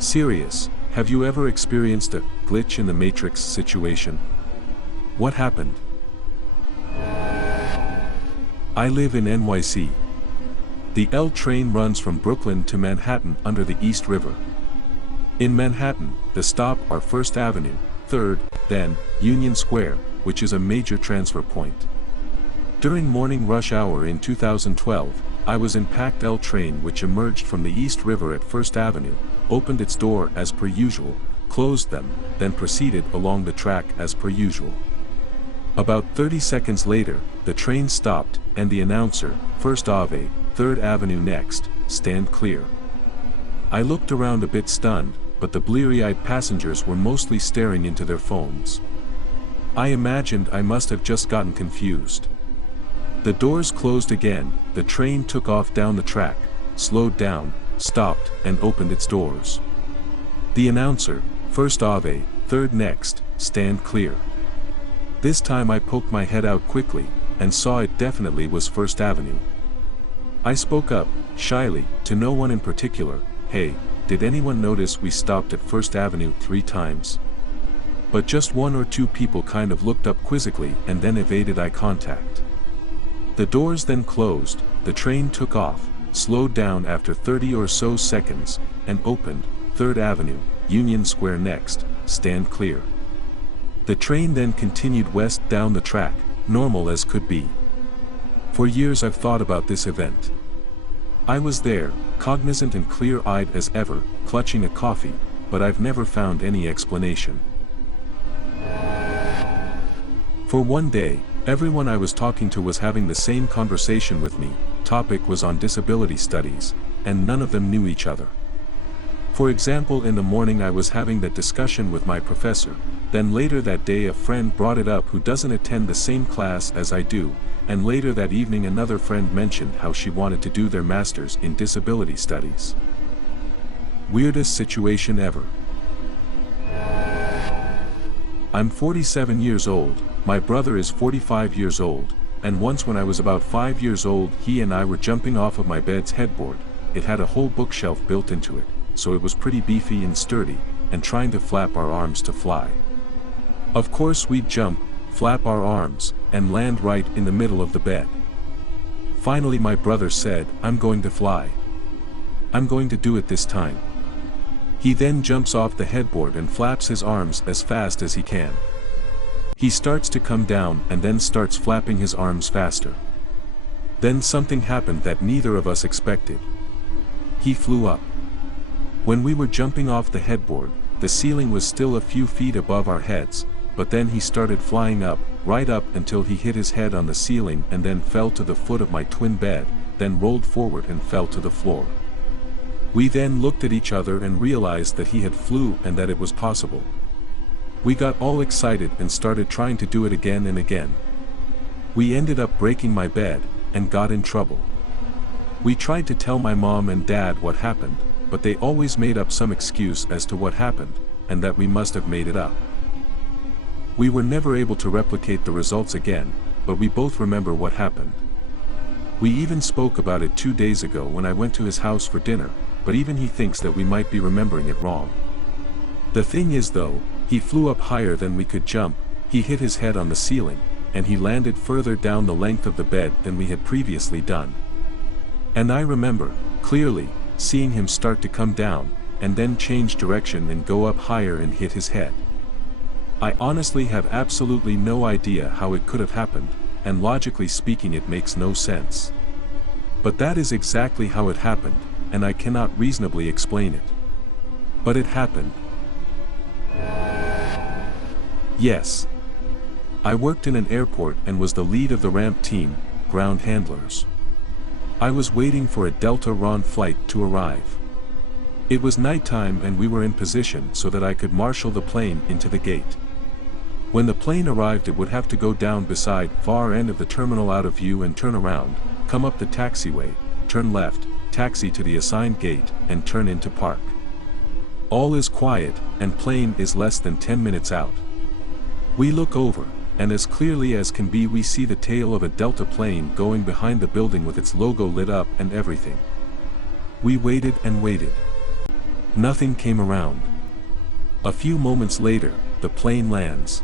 Serious, have you ever experienced a glitch in the Matrix situation? What happened? I live in NYC. The L train runs from Brooklyn to Manhattan under the East River. In Manhattan, the stop are First Avenue, 3rd, then Union Square, which is a major transfer point. During morning rush hour in 2012, I was in packed L train which emerged from the East River at First Avenue, opened its door as per usual, closed them, then proceeded along the track as per usual. About 30 seconds later, the train stopped, and the announcer, First Ave, 3rd Avenue next, stand clear. I looked around a bit stunned, but the bleary-eyed passengers were mostly staring into their phones. I imagined I must have just gotten confused. The doors closed again, the train took off down the track, slowed down, stopped, and opened its doors. The announcer, First Ave, 3rd next, stand clear. This time I poked my head out quickly, and saw it definitely was First Avenue. I spoke up, shyly, to no one in particular, "Hey, did anyone notice we stopped at First Avenue 3 times?" But just 1 or 2 people kind of looked up quizzically and then evaded eye contact. The doors then closed, the train took off, slowed down after 30 or so seconds, and opened, 3rd Avenue, Union Square next, stand clear. The train then continued west down the track, normal as could be. For years I've thought about this event. I was there, cognizant and clear-eyed as ever, clutching a coffee, but I've never found any explanation. For one day, everyone I was talking to was having the same conversation with me. Topic was on disability studies, and none of them knew each other. For example, in the morning I was having that discussion with my professor, then later that day a friend brought it up who doesn't attend the same class as I do, and later that evening another friend mentioned how she wanted to do their master's in disability studies. Weirdest situation ever. I'm 47 years old, my brother is 45 years old, and once when I was about 5 years old he and I were jumping off of my bed's headboard. It had a whole bookshelf built into it, so it was pretty beefy and sturdy, and trying to flap our arms to fly. Of course we'd jump, flap our arms, and land right in the middle of the bed. Finally my brother said, "I'm going to fly. I'm going to do it this time." He then jumps off the headboard and flaps his arms as fast as he can. He starts to come down and then starts flapping his arms faster. Then something happened that neither of us expected. He flew up. When we were jumping off the headboard, the ceiling was still a few feet above our heads, but then he started flying up, right up until he hit his head on the ceiling and then fell to the foot of my twin bed, then rolled forward and fell to the floor. We then looked at each other and realized that he had flew and that it was possible. We got all excited and started trying to do it again and again. We ended up breaking my bed, and got in trouble. We tried to tell my mom and dad what happened, but they always made up some excuse as to what happened, and that we must have made it up. We were never able to replicate the results again, but we both remember what happened. We even spoke about it 2 days ago when I went to his house for dinner, but even he thinks that we might be remembering it wrong. The thing is though, he flew up higher than we could jump, he hit his head on the ceiling, and he landed further down the length of the bed than we had previously done. And I remember, clearly, seeing him start to come down, and then change direction and go up higher and hit his head. I honestly have absolutely no idea how it could have happened, and logically speaking it makes no sense. But that is exactly how it happened, and I cannot reasonably explain it. But it happened. Yes. I worked in an airport and was the lead of the ramp team, ground handlers. I was waiting for a Delta Ron flight to arrive. It was nighttime and we were in position so that I could marshal the plane into the gate. When the plane arrived it would have to go down beside far end of the terminal out of view and turn around, come up the taxiway, turn left, taxi to the assigned gate, and turn into park. All is quiet, and plane is less than 10 minutes out. We look over, and as clearly as can be we see the tail of a Delta plane going behind the building with its logo lit up and everything. We waited and waited. Nothing came around. A few moments later, the plane lands.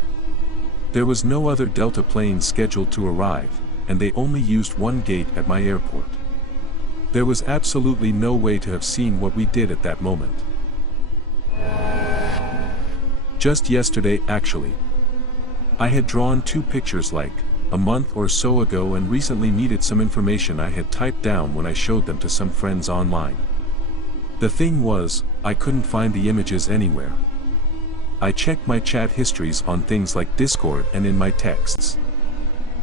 There was no other Delta plane scheduled to arrive, and they only used one gate at my airport. There was absolutely no way to have seen what we did at that moment. Just yesterday, actually. I had drawn 2 pictures like a month or so ago and recently needed some information I had typed down when I showed them to some friends online. The thing was, I couldn't find the images anywhere. I checked my chat histories on things like Discord and in my texts.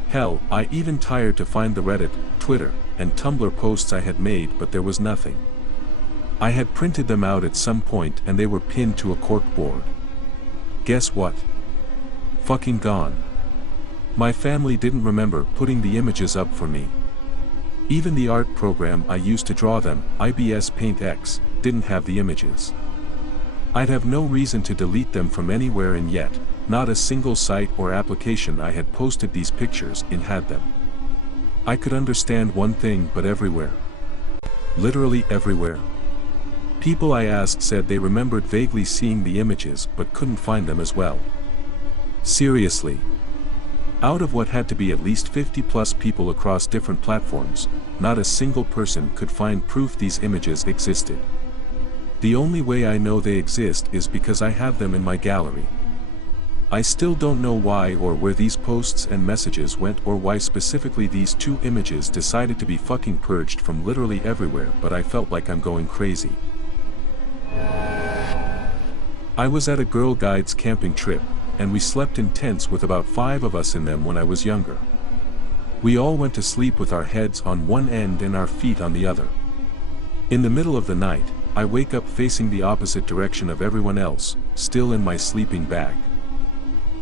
Hell, I even tried to find the Reddit, Twitter, and Tumblr posts I had made, but there was nothing. I had printed them out at some point and they were pinned to a cork board. Guess what? Fucking gone. My family didn't remember putting the images up for me. Even the art program I used to draw them, IBS Paint X, didn't have the images. I'd have no reason to delete them from anywhere, and yet, not a single site or application I had posted these pictures in had them. I could understand one thing, but everywhere. Literally everywhere. People I asked said they remembered vaguely seeing the images but couldn't find them as well. Seriously. Out of what had to be at least 50+ people across different platforms, not a single person could find proof these images existed. The only way I know they exist is because I have them in my gallery. I still don't know why or where these posts and messages went or why specifically these 2 images decided to be fucking purged from literally everywhere, but I felt like I'm going crazy. I was at a Girl Guides camping trip, and we slept in tents with about 5 of us in them when I was younger. We all went to sleep with our heads on one end and our feet on the other. In the middle of the night, I wake up facing the opposite direction of everyone else, still in my sleeping bag.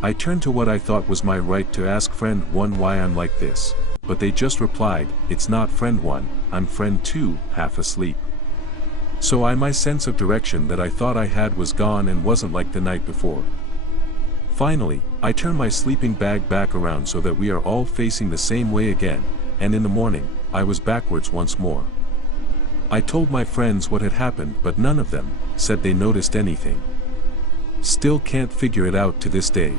I turned to what I thought was my right to ask friend 1 why I'm like this, but they just replied, "It's not friend 1, I'm friend 2, half asleep." So my sense of direction that I thought I had was gone and wasn't like the night before. Finally, I turn my sleeping bag back around so that we are all facing the same way again, and in the morning, I was backwards once more. I told my friends what had happened, but none of them said they noticed anything. Still can't figure it out to this day.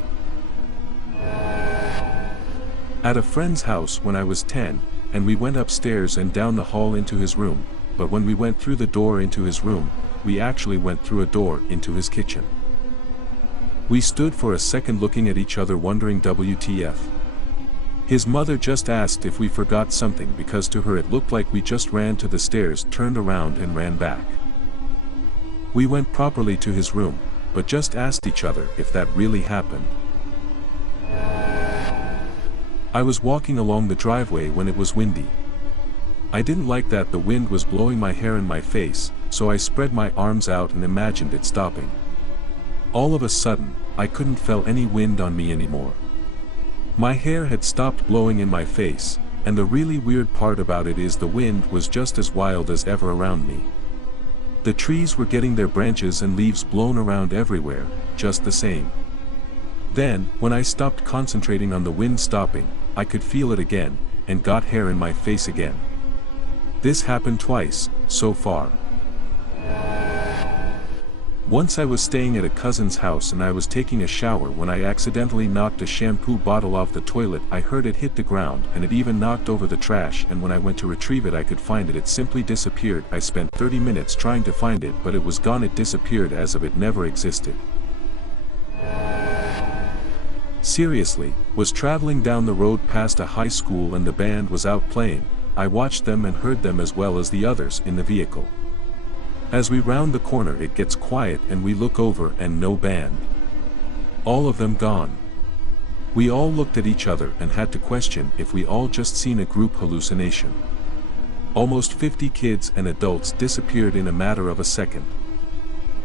At a friend's house when I was 10, and we went upstairs and down the hall into his room, but when we went through the door into his room, we actually went through a door into his kitchen. We stood for a second looking at each other wondering WTF. His mother just asked if we forgot something because to her it looked like we just ran to the stairs, turned around and ran back. We went properly to his room, but just asked each other if that really happened. I was walking along the driveway when it was windy. I didn't like that the wind was blowing my hair in my face, so I spread my arms out and imagined it stopping. All of a sudden, I couldn't feel any wind on me anymore. My hair had stopped blowing in my face, and the really weird part about it is the wind was just as wild as ever around me. The trees were getting their branches and leaves blown around everywhere, just the same. Then, when I stopped concentrating on the wind stopping, I could feel it again, and got hair in my face again. This happened twice, so far. Once I was staying at a cousin's house and I was taking a shower when I accidentally knocked a shampoo bottle off the toilet. I heard it hit the ground and it even knocked over the trash, and when I went to retrieve it I could find it. It simply disappeared. I spent 30 minutes trying to find it, but it was gone. It disappeared as if it never existed. Seriously, was traveling down the road past a high school and the band was out playing. I watched them and heard them as well as the others in the vehicle. As we round the corner it gets quiet and we look over and no band. All of them gone. We all looked at each other and had to question if we all just seen a group hallucination. Almost 50 kids and adults disappeared in a matter of a second.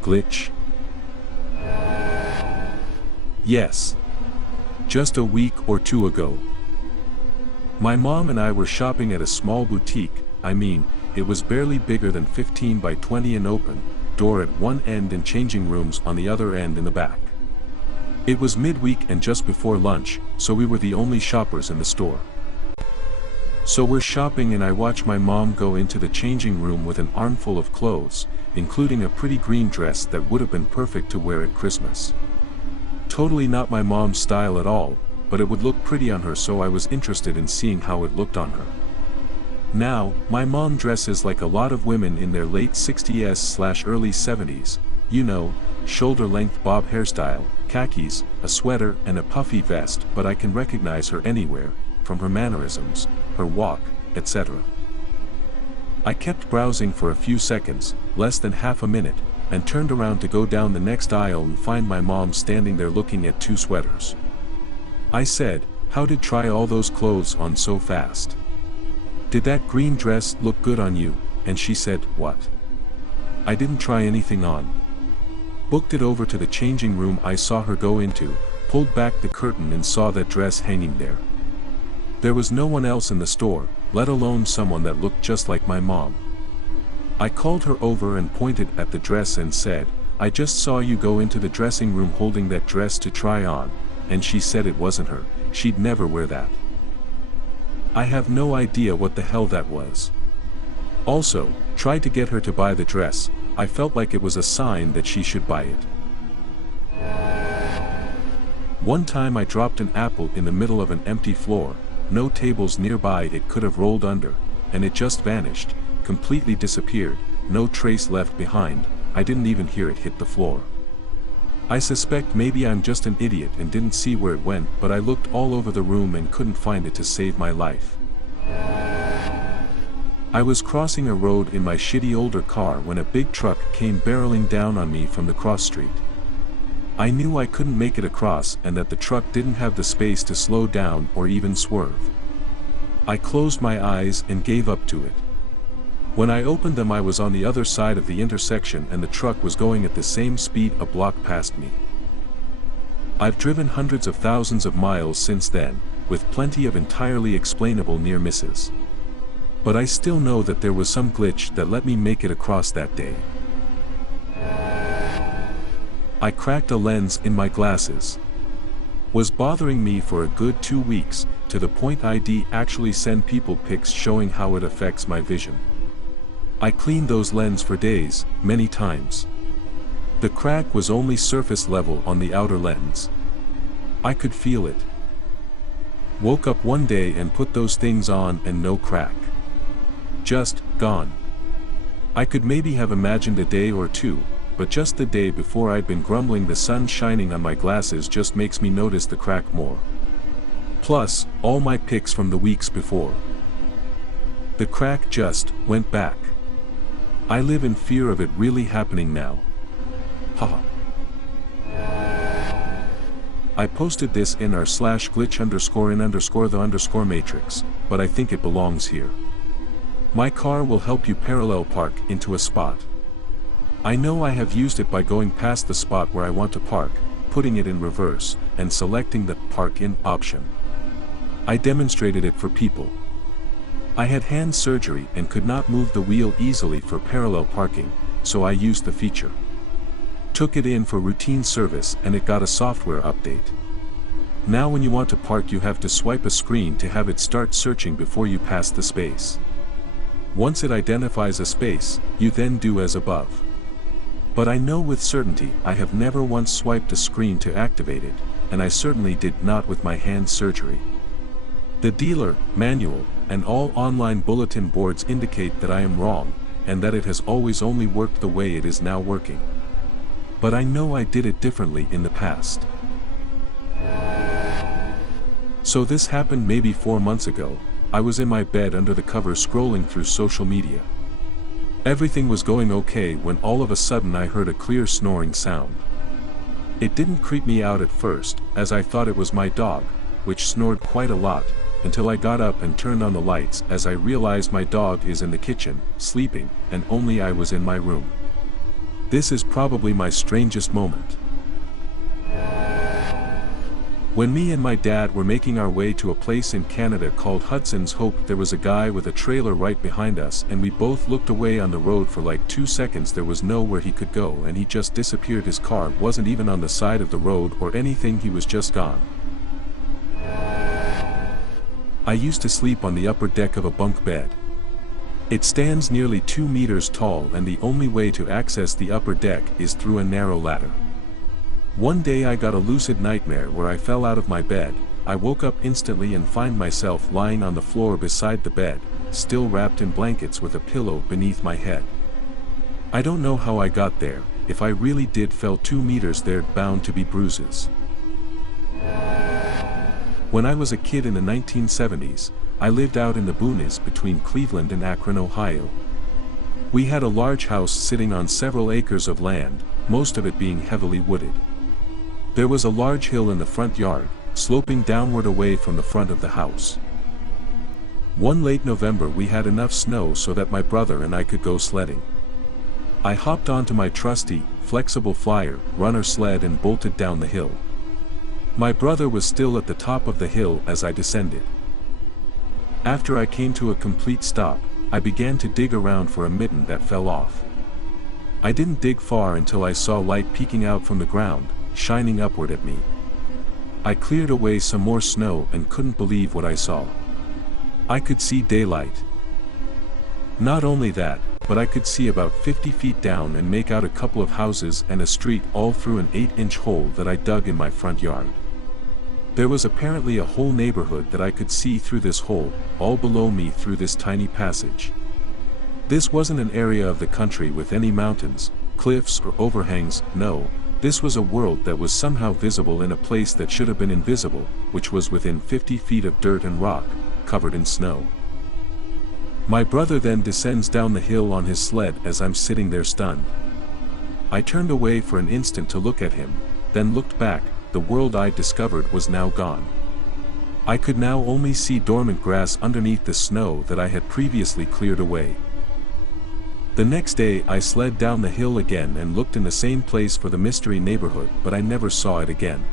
Glitch? Yes. Just a week or 2 ago. My mom and I were shopping at a small boutique. It was barely bigger than 15 by 20 and open, door at one end and changing rooms on the other end in the back. It was midweek and just before lunch, so we were the only shoppers in the store. So we're shopping and I watch my mom go into the changing room with an armful of clothes, including a pretty green dress that would have been perfect to wear at Christmas. Totally not my mom's style at all, but it would look pretty on her, so I was interested in seeing how it looked on her. Now, my mom dresses like a lot of women in their late 60s/early 70s, you know, shoulder-length bob hairstyle, khakis, a sweater and a puffy vest, but I can recognize her anywhere, from her mannerisms, her walk, etc. I kept browsing for a few seconds, less than half a minute, and turned around to go down the next aisle and find my mom standing there looking at 2 sweaters. I said, "How did try all those clothes on so fast? Did that green dress look good on you?" And she said, "What? I didn't try anything on." Booked it over to the changing room I saw her go into, pulled back the curtain and saw that dress hanging there. There was no one else in the store, let alone someone that looked just like my mom. I called her over and pointed at the dress and said, "I just saw you go into the dressing room holding that dress to try on," and she said it wasn't her, she'd never wear that. I have no idea what the hell that was. Also, tried to get her to buy the dress. I felt like it was a sign that she should buy it. One time I dropped an apple in the middle of an empty floor, no tables nearby it could have rolled under, and it just vanished, completely disappeared, no trace left behind, I didn't even hear it hit the floor. I suspect maybe I'm just an idiot and didn't see where it went, but I looked all over the room and couldn't find it to save my life. I was crossing a road in my shitty older car when a big truck came barreling down on me from the cross street. I knew I couldn't make it across and that the truck didn't have the space to slow down or even swerve. I closed my eyes and gave up to it. When I opened them I was on the other side of the intersection and the truck was going at the same speed a block past me. I've driven hundreds of thousands of miles since then, with plenty of entirely explainable near misses. But I still know that there was some glitch that let me make it across that day. I cracked a lens in my glasses. Was bothering me for a good 2 weeks, to the point I'd actually send people pics showing how it affects my vision. I cleaned those lenses for days, many times. The crack was only surface level on the outer lens. I could feel it. Woke up one day and put those things on and no crack. Just gone. I could maybe have imagined a day or two, but just the day before I'd been grumbling the sun shining on my glasses just makes me notice the crack more. Plus, all my pics from the weeks before. The crack just went back. I live in fear of it really happening now. Haha. I posted this in r/glitch_in_the_matrix, but I think it belongs here. My car will help you parallel park into a spot. I know I have used it by going past the spot where I want to park, putting it in reverse, and selecting the Park In option. I demonstrated it for people. I had hand surgery and could not move the wheel easily for parallel parking, so I used the feature. Took it in for routine service and it got a software update. Now when you want to park you have to swipe a screen to have it start searching before you pass the space. Once it identifies a space, you then do as above. But I know with certainty I have never once swiped a screen to activate it, and I certainly did not with my hand surgery. The dealer, manual, and all online bulletin boards indicate that I am wrong, and that it has always only worked the way it is now working. But I know I did it differently in the past. So this happened maybe 4 months ago. I was in my bed under the covers scrolling through social media. Everything was going okay when all of a sudden I heard a clear snoring sound. It didn't creep me out at first, as I thought it was my dog, which snored quite a lot, until I got up and turned on the lights as I realized my dog is in the kitchen, sleeping, and only I was in my room. This is probably my strangest moment. When me and my dad were making our way to a place in Canada called Hudson's Hope, there was a guy with a trailer right behind us and we both looked away on the road for like 2 seconds. There was nowhere he could go and he just disappeared. His car wasn't even on the side of the road or anything, he was just gone. I used to sleep on the upper deck of a bunk bed. It stands nearly 2 meters tall, and the only way to access the upper deck is through a narrow ladder. One day I got a lucid nightmare where I fell out of my bed. I woke up instantly and find myself lying on the floor beside the bed, still wrapped in blankets with a pillow beneath my head. I don't know how I got there. If I really did fell 2 meters, there'd bound to be bruises. When I was a kid in the 1970s, I lived out in the boonies between Cleveland and Akron, Ohio. We had a large house sitting on several acres of land, most of it being heavily wooded. There was a large hill in the front yard, sloping downward away from the front of the house. One late November we had enough snow so that my brother and I could go sledding. I hopped onto my trusty, flexible flyer, runner sled and bolted down the hill. My brother was still at the top of the hill as I descended. After I came to a complete stop, I began to dig around for a mitten that fell off. I didn't dig far until I saw light peeking out from the ground, shining upward at me. I cleared away some more snow and couldn't believe what I saw. I could see daylight. Not only that, but I could see about 50 feet down and make out a couple of houses and a street all through an 8-inch hole that I dug in my front yard. There was apparently a whole neighborhood that I could see through this hole, all below me through this tiny passage. This wasn't an area of the country with any mountains, cliffs or overhangs, no, this was a world that was somehow visible in a place that should have been invisible, which was within 50 feet of dirt and rock, covered in snow. My brother then descends down the hill on his sled as I'm sitting there stunned. I turned away for an instant to look at him, then looked back. The world I'd discovered was now gone. I could now only see dormant grass underneath the snow that I had previously cleared away. The next day I slid down the hill again and looked in the same place for the mystery neighborhood, but I never saw it again.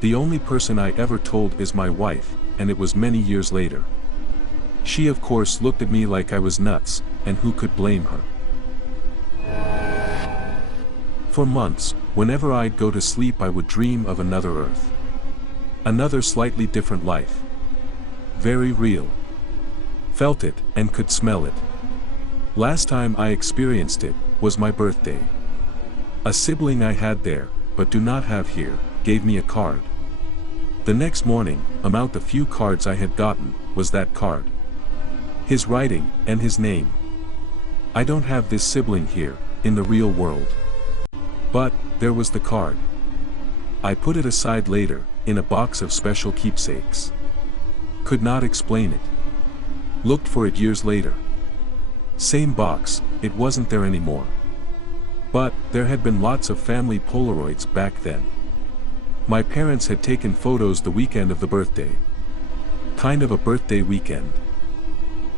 The only person I ever told is my wife, and it was many years later. She of course looked at me like I was nuts, and who could blame her? For months, whenever I'd go to sleep I would dream of another Earth. Another slightly different life. Very real. Felt it, and could smell it. Last time I experienced it, was my birthday. A sibling I had there, but do not have here, gave me a card. The next morning, among the few cards I had gotten, was that card. His writing, and his name. I don't have this sibling here, in the real world. But, there was the card. I put it aside later, in a box of special keepsakes. Could not explain it. Looked for it years later. Same box, it wasn't there anymore. But, there had been lots of family Polaroids back then. My parents had taken photos the weekend of the birthday. Kind of a birthday weekend.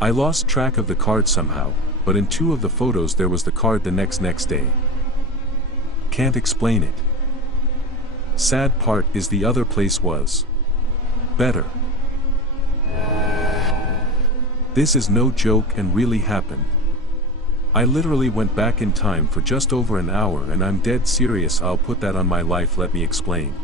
I lost track of the card somehow, but in 2 of the photos there was the card the next day. Can't explain it. Sad part is the other place was better. This is no joke and really happened. I literally went back in time for just over an hour, and I'm dead serious. I'll put that on my life. Let me explain.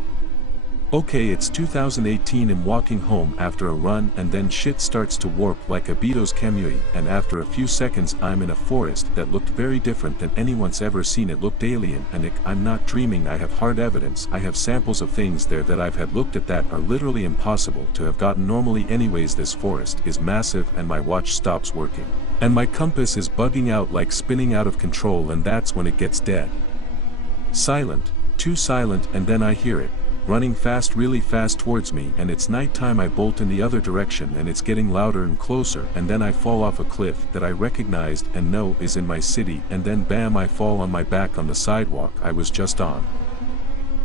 Okay, it's 2018. I'm walking home after a run, and then shit starts to warp like a Beatles cameo, and after a few seconds I'm in a forest that looked very different than anyone's ever seen. It looked alien, and I'm not dreaming. I have hard evidence. I have samples of things there that I've had looked at that are literally impossible to have gotten normally. Anyways, this forest is massive, and my watch stops working. And my compass is bugging out like spinning out of control, and that's when it gets dead. Silent, too silent, and then I hear it. Running fast, really fast towards me, and it's nighttime. I bolt in the other direction and it's getting louder and closer, and then I fall off a cliff that I recognized and know is in my city, and then bam, I fall on my back on the sidewalk I was just on.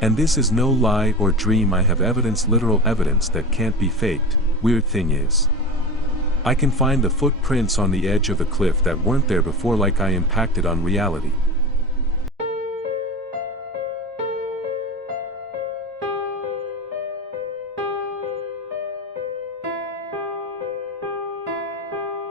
And this is no lie or dream. I have evidence, literal evidence that can't be faked. Weird thing is, I can find the footprints on the edge of the cliff that weren't there before, like I impacted on reality.